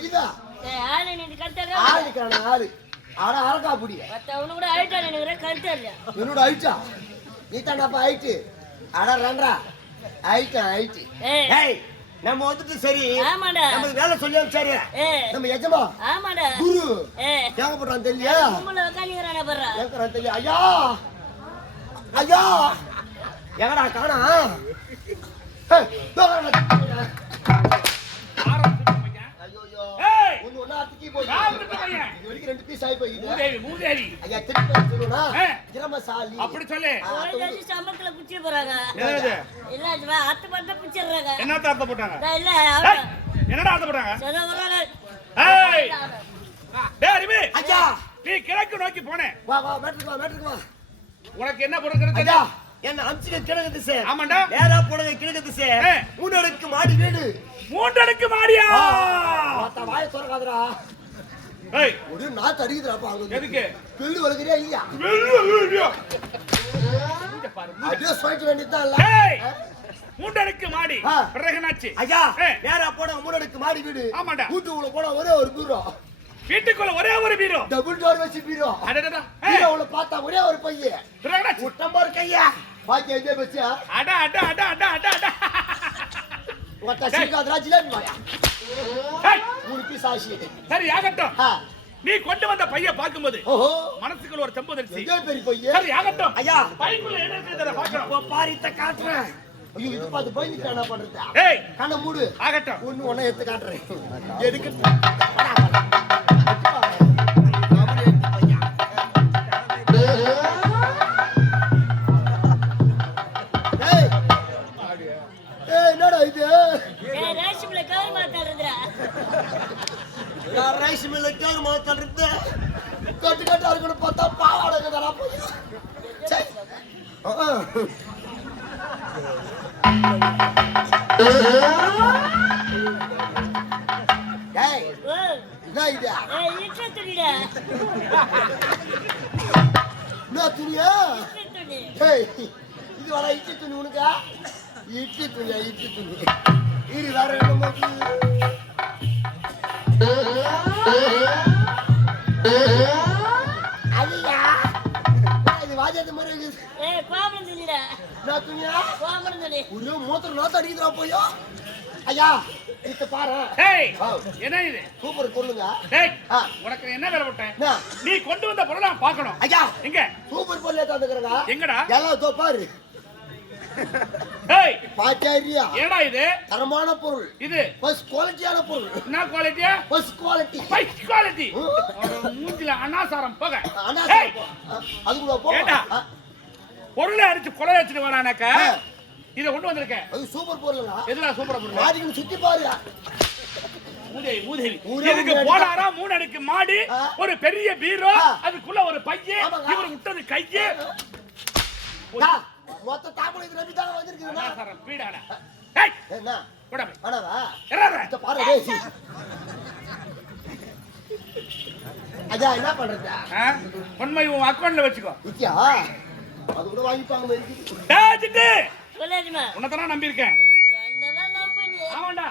இருக்குதா ஆளு நீ கட்டற ஆளுக்கான ஆளு ஆட அரக்கா புடிய மத்தவன கூட ஐட்டா நினைக்கிற கட்டல என்னோட ஐட்டா நீ தானப்பா ஐட்டு அட ரண்டா ஐட்டா ஐட்டு ஏய் நம்ம வந்துட்டு சரி ஆமாடா நம்ம வேலை சொல்லியா சரி நம்ம எஜமா ஆமாடா குரு கேங்க போறான் தெரியல நம்மள உட்கார்ந்திரானே பர்றா கேக்குறான் தெரியல ஐயா ஐயா எங்கடா காணா அப்படி சொல்லு சமத்துல குச்சி போறாங்க இல்ல அத்தை பார்த்தா பிச்சிடுறாங்க என்னத்த அர்த்தம் போட்டாங்க இல்ல என்னடா அர்த்தம் போட்டாங்க நீ கிழக்கு நோக்கி போனேன் உனக்கு என்ன போடுறது என்ன அம்சிக்க கிழக்கு திசை ஆமாண்டா நேரா போனது கிழக்கு திசை மூணடுக்கு மாடி வீடு மூன்றடுக்கு மாடியா வாய திறக்காதடா ஏய் ஒரு நாத்து அடிக்குதுடா அங்க எதுக்கு பில்லு வளர்க்கறியா இல்லையா அப்படியே சொல்லிட்டு வேண்டியதுதான் இல்ல மூன்றடுக்கு மாடி பிறகுனாச்சு ஐயா நேரா போன மூணடுக்கு மாடி வீடு ஆமாண்டா வீட்டுக்குள்ள போன ஒரே ஒரு பீரோ வீட்டுக்குள்ள ஒரே ஒரு பீரோ டபுள் டோர் வச்சு பீரோ அடடா பீரோவுல பார்த்தா ஒரே ஒரு பையன் பிறகுனாச்சு உட்டம்பர் கையா பாக்கி எங்க வச்சா அட அட அட அட அட அட ஒட்ட சீக்காதரா ஜிலேபி மாயா ஏய் மூணு பீஸ் ஆசி சரி ஆகட்டும் நீ கொண்டு வந்த பைய பாக்கும்போது மனசுக்குள்ள ஒரு தெம்பு வந்துருச்சு எங்க பெரிய பைய சரி ஆகட்டும் ஐயா பைக்குள்ள என்ன இருக்குதுற பாக்குறோம் பாரிட்ட காட்றேன் ஐயோ இது பார்த்து பயந்துட்டு என்ன பண்றது ஏய் கண்ண மூடு ஆகட்டும் ஒண்ணு எடுத்து காட்றேன் எதுக்கு என்னடா இது ரைஸ் மில்ல கவர் மாத்தாடுறா ரைஸ் மில்ல கவர் மாத்தாடுறது கட்டு கட்டா இருக்கணும் பார்த்தா பாவாடை தரா போய் டேய் என்ன இது இட்லி துணிடா என்ன துணியா இட்லி துணி டேய் இது வர இட்லி துணி உனக்கா இட்லி துணியா இட்லி துணி இது வேற என்னமோ ஐயா இது வாஜாத மாதிரி இருக்குது கோமரம் துணிடா நான் துணியா கோமரம் துணி ஒரு மூத்திர நாத்து அடிக்குதுடா போயோ ஐயா இத பாரு ஏய் என்ன இது சூப்பர் பொண்ணுங்க ஏய் உனக்கு என்ன வேலை போட்டேன் நீ கொண்டு வந்த பொருளை நான் பார்க்கணும் ஐயா எங்க சூப்பர் பொருளை தந்துக்கறங்க எங்கடா எல்லாம் தோ பாரு ஏய் பாச்சாரியா ஏடா இது தரமான பொருள் இது ஃபர்ஸ்ட் குவாலிட்டியான பொருள் என்ன குவாலிட்டியா ஃபர்ஸ்ட் குவாலிட்டி ஃபர்ஸ்ட் குவாலிட்டி மூஞ்சில அனாசாரம் போக அனாசாரம் அதுக்குள்ள போ ஏடா பொருளை அடிச்சு கொலை வச்சிட்டு வரானக்க இத கொண்டு வந்திருக்கேன் அது சூப்பர் பொருள்டா எதுடா சூப்பர் பொருள் மாடிக்கு சுத்தி பாரு மூதேவி இதுக்கு போடாரா மூணு அடுக்கு மாடி ஒரு பெரிய பீரோ அதுக்குள்ள ஒரு பைய இவர் விட்டது கையே மொத்த தாம்பளை இது நம்பி தான் வந்திருக்குதுடா அனாசாரம் பீடாடா ஏய் என்ன போடா அடவா எறறா இத பாரு டேய் ஐயா என்ன பண்றதா உண்மை உன் அக்கவுண்ட்ல வச்சுக்கோ இக்கியா அது கூட வாங்கிப்பாங்க மாதிரி டேய் சிட்டு சொல்லாதீமா உன்னதான நம்பி இருக்கேன் என்னதான் நம்புனீ ஆமாடா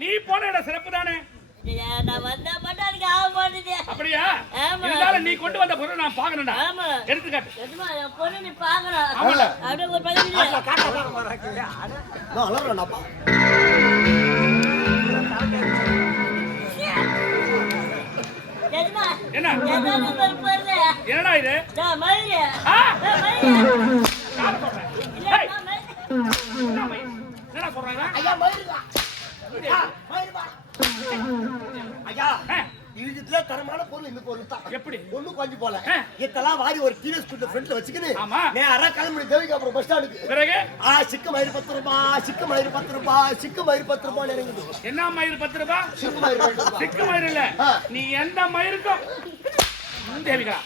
நீ போன இட சிறப்பு தானே நான் வந்தா மட்டும் அதுக்கு ஆக மாட்டேது அப்படியா இருந்தாலும் நீ கொண்டு வந்த பொருளை நான் பார்க்கணும்டா ஆமா எடுத்துக்காட்டு எதுமா என் பொண்ணு நீ பார்க்கணும் ஆமால அப்படியே ஒரு பக்கத்துல காட்ட வராங்க நான் அலறேன்டாப்பா எதுமா என்ன எதாவது பொருள் என்னடா இது மயிறு என்னடா சொல்றாங்க ஐயா மயிறுடா மயிறுடா ஐயா இதுல தரமான பொருள் இந்த பொருள் தான் எப்படி ஒண்ணு கொஞ்சம் போல இதெல்லாம் வாரி ஒரு டிவி ஸ்கூல்ல ஃப்ரண்ட்ல வச்சுக்கினு ஆமா நேரா கிளம்பி தேவிக்கு அப்புறம் பஸ் ஸ்டாண்டுக்கு பிறகு சிக்கு மயிறு 10 ரூபாய் சிக்கு மயிறு 10 ரூபாய் சிக்கு மயிறு 10 ரூபாய் இறங்குது என்ன மயிறு 10 ரூபாய் சிக்கு மயிறு 10 ரூபாய் சிக்கு மயிறு இல்ல நீ எந்த மயிருக்கும் தேவிகா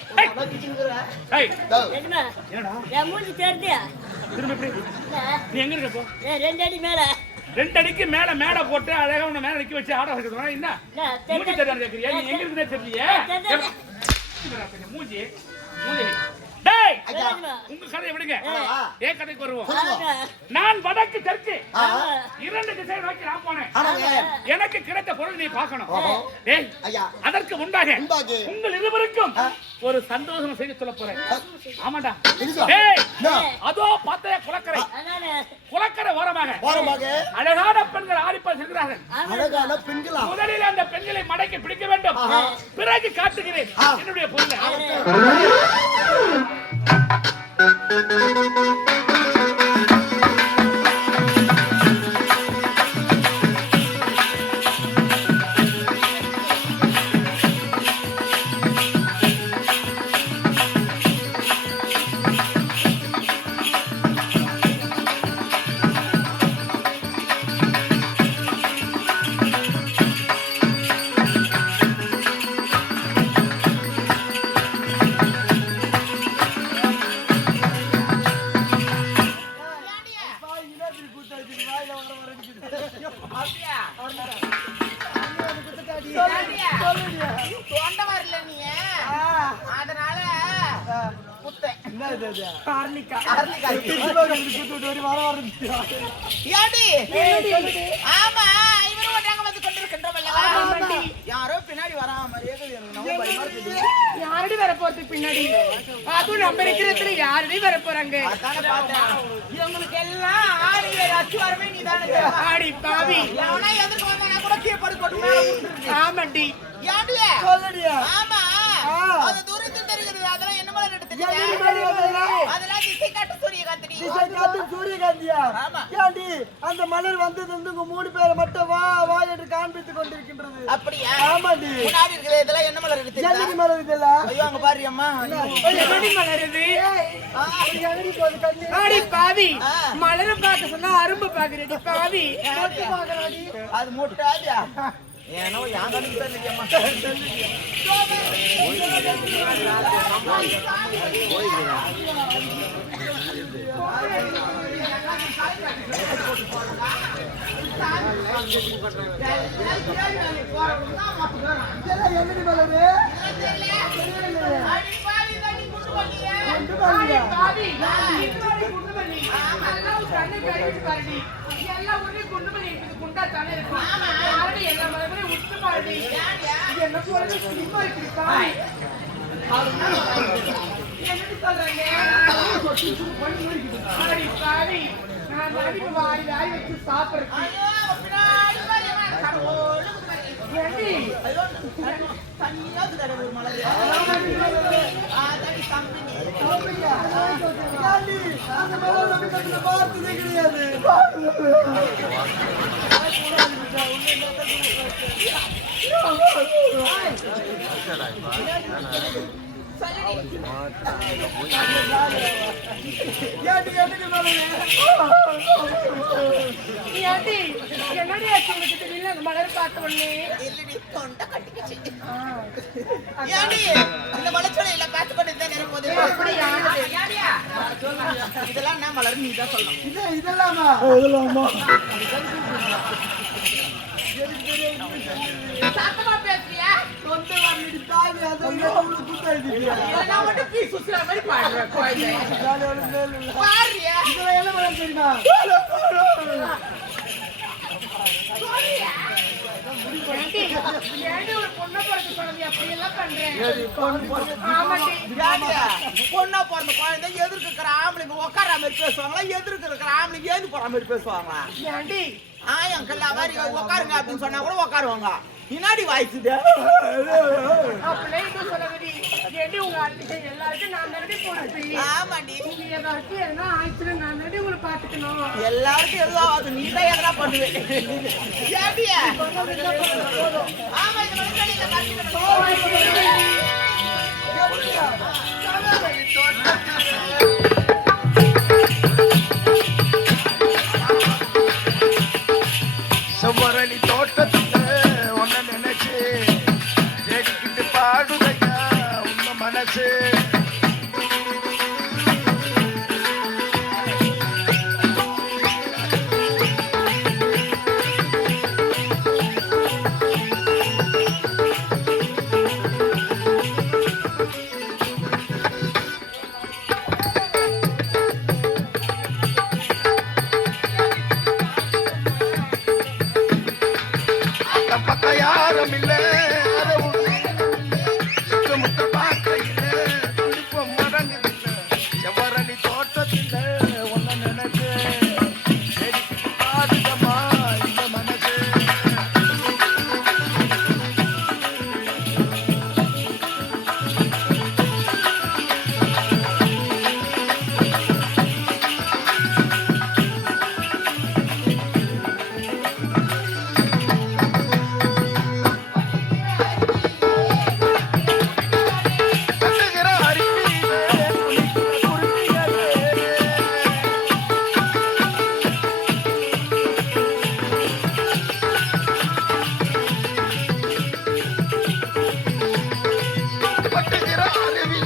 ஏய் என்னடா என் மூஞ்சி தெரியுதா திரும்ப எப்படி நீ எங்க இருக்க போ 2 அடி மேல 2 அடிக்கு மேல மேடை போட்டு அழகா உன்னை மேல நிக்க வச்சு ஆட வைக்கிறதுனா என்ன மூஞ்சி தெரியாத கேக்குறியா நீ எங்க இருக்குதே தெரியலையே மூஞ்சி மூஞ்சி டேய் ஐயா. உங்க கதையை விடுங்க ஆ. ஏன் கதைக்கு வருவோம் சொல்லுங்க. நான் வடக்கு தெற்கு ஆ. 2 திசை நோக்கி நான் போனேன் ஆமாங்க. எனக்கு கிடைத்த பொருள் நீ பார்க்கணும் ஓஹோ. டேய் ஐயா. அதற்கு முன்பாக முன்பாக. உங்கள் இருவருக்கும் ஆ. ஒரு சந்தோஷம் செய்து சொல்ல போறேன் ஆமாடா இருக்கா? டேய் என்ன? அதோ பார்த்தே குளக்கரை அதானே குளக்கரை ஓரமாக ஓரமாக அழகான பெண்கள் ஆடிப்பார் செல்கிறார்கள் அழகான பெண்களா? முதலில் அந்த பெண்களை மடக்கி பிடிக்க வேண்டும் ஆஹா. பிறகு காட்டுகிறேன் ஆ. என்னுடைய பொருளை தொண்டை வரல நீ அதனால குத்தேன். ஏடி? ஆமா, இவரும் ஒன்றாக வந்து கொண்டிருக்கின்றவல்லவா? யாரோ பின்னாடி வராம மாதிரியே இருக்குது. எனக்கு ரொம்ப பயமா இருக்குது. யாரடி வர போறது பின்னாடி? அதுவும் நம்ம இருக்கிறதுல யாரடி வர போறாங்க? அதானே பார்த்தேன். இவங்களுக்கு எல்லாம் ஆடி அச்சு வரவே நீதானே தேவை. ஆடி பாவி. எவனா எதிர்க்க வந்தானா கூட கீழே படுக்க போட்டு மேல விட்டுருது. ஆமாண்டி. ஏடி? ஆமா, அது தூரத்தில் தெரிகிறது. அதெல்லாம் என்ன மலர் எடுத்துட்டீங்க? அதெல்லாம் திசை காட்டு சூரியகாந்தி. சூரியகாந்தியா? ஆமா. ஏண்டி அந்த மலர் வந்தது வந்து உங்க 3 பேரை மட்டும் வா வா என்று காண்பித்துக் கொண்டிருக்கின்றது. அப்படியா? ஆமாண்டி. முன்னாடி இருக்கிற இதெல்லாம் என்ன மலர் எடுத்துட்டீங்க? ஜல்லிக்கு மலர் இதெல்லாம். ஐயோ, அங்க பாரு அம்மா. எப்படி மலருது? எங்கடி போகுது கண்ணு? ஆடி பாவி. ஆ. மலரை பார்க்க சொன்னா அரும்பு பாக்குறடி பாவி. தொட்டு பார்க்கறாடி. அது முட்டாதியா? ஏனோ யாங்க தெரியுமா? இதெல்லாம் எங்கடி மலரு? கொண்டு ஆடி வாங்க. பாவி. இன்னொரு குண்டு மல்லி. எல்லாம் ஒரு கண்ணை கழுவிட்டு பாருடி. எல்லா ஊர்லயும் குண்டு மல்லி இருக்குது. குண்டா தானே இருக்கும். யாரடி எல்லா மலரையும் உத்து பாருடி. இது என்ன போறது? சும்மா இருக்குது பாவி. என்னடி சொல்றாங்க? ஆடி பாவி. நான் மறுபடி வாரி வாரி வச்சு சாப்பிடுறேன். ஏண்டி? ஏண்டி அந்த மலர் நம்ம கண்ணுல பார்த்ததே கிடையாது. ஏண்டி எங்கடி மலரு? ஏண்டி? என்னடி ஆச்சு உனக்கு தெரியல அந்த மலர் பார்த்த உடனே? இல்லடி, தொண்டை கட்டிக்கிச்சு. ஏண்டி, இந்த மலைச்சோலையில பார்த்து கொண்டு தான் இருக்கும்போது அப்படியா? இதெல்லாம் என்ன மலர் நீ தான் சொல்லணும். இதெல்லாமா? சத்தமா பேசுறியா? தொண்டை வரலடி தாவி. அதை எவ்வளவு குத்தாயிடுச்சு. நான் மட்டும் பீ சுசுற மாதிரி பாடுறேன் கோயிலே. பாருயா, இதெல்லாம் என்ன மலர் தெரியுமா? ஏண்டி ஒரு பொண்ணை பிறக்க சொன்னது அப்படி எல்லாம் பண்றேன்? ஆமாண்டி. ஏண்டியா, பொண்ணா பிறந்த குழந்தை எதிர்க்க இருக்கிற ஆம்பளைங்க உட்கார மாதிரி பேசுவாங்களா, எதிர்க்க இருக்கிற ஆம்பளைங்க ஏந்து போற மாதிரி பேசுவாங்களா? ஏண்டி? ஆயங்கல்ல மாதிரி உட்காருங்க அப்படின்னு சொன்னா கூட உட்காருவாங்க. பின்னாடி வாய்ச்சுது. அப்படியே இன்னும் சொல்லவடி. ஏண்டி உங்க அன்னைக்கு எல்லாருக்கும் நான் தானடி போடுறேன். ஆமாண்டி, நீங்க ஏதாச்சும் எதனா ஆயிடுச்சுன்னா நான் தானடி உங்களை பாத்துக்கணும். எல்லாருக்கும் எதுவும் ஆகாது. நீ தான் எதனா பண்ணுவேன். ஏண்டியா? ஆமா, இந்த மலைச்சோலையில பார்த்துக்கணும். செவ்வரளி தோட்டத்துல ஒன்ன நினைச்சு தேடிக்கிட்டு பாடுதையா உங்க மனசு. யாரும் இல்ல முத்த பார்க்கையில துடிப்பம் மடங்குதில்ல செவ்வரணி தோட்டத்தில ஒன்ன நினைச்சு பாடுதம்மா இந்த மனசு கட்டுகிற அருவியிலே குளிக்கிற குருவிகளே பட்டுகிற அருவி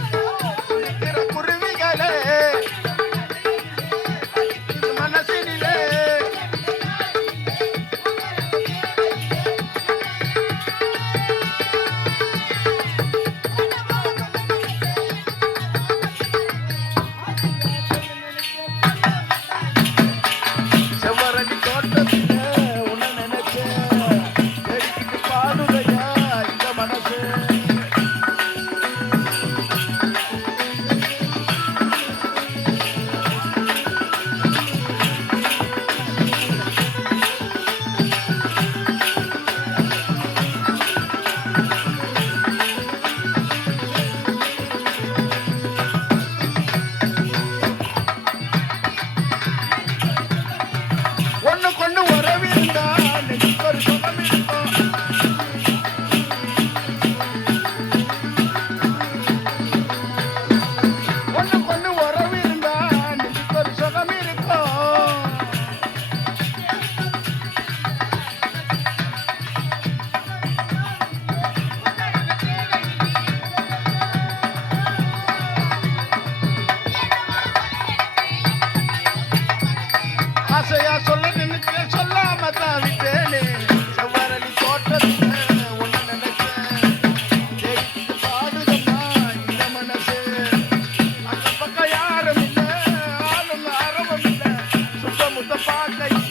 குளிக்கிற குருவிகளே இது மனசினிலே செவ்வரணி தோட்டத்தில உன்னை நினைச்சேன் தேடிக்கிட்டு பாடுதையா இந்த மனசு ஒண்ணு கொண்டு உறவிருந்தா நெஞ்சுக்கு ஒரு சுகம் இருக்கும் ஒண்ணு கொண்டு உறவிருந்தா நெஞ்சுக்கு ஒரு சுகம் இருக்கும் ஆசையா சொல்ல நினைச்ச சொல்லாம தான் விட்டேனே செவ்வரணி தோட்டத்துல ஒண்ணு நினைச்சேன் தேடிக்கிட்டு பாடுதம்மா இந்த மனசு அக்க பக்கம் யாரும் இல்ல ஆளுங்க அரவம் இல்ல சுத்த முத்த பார்க்க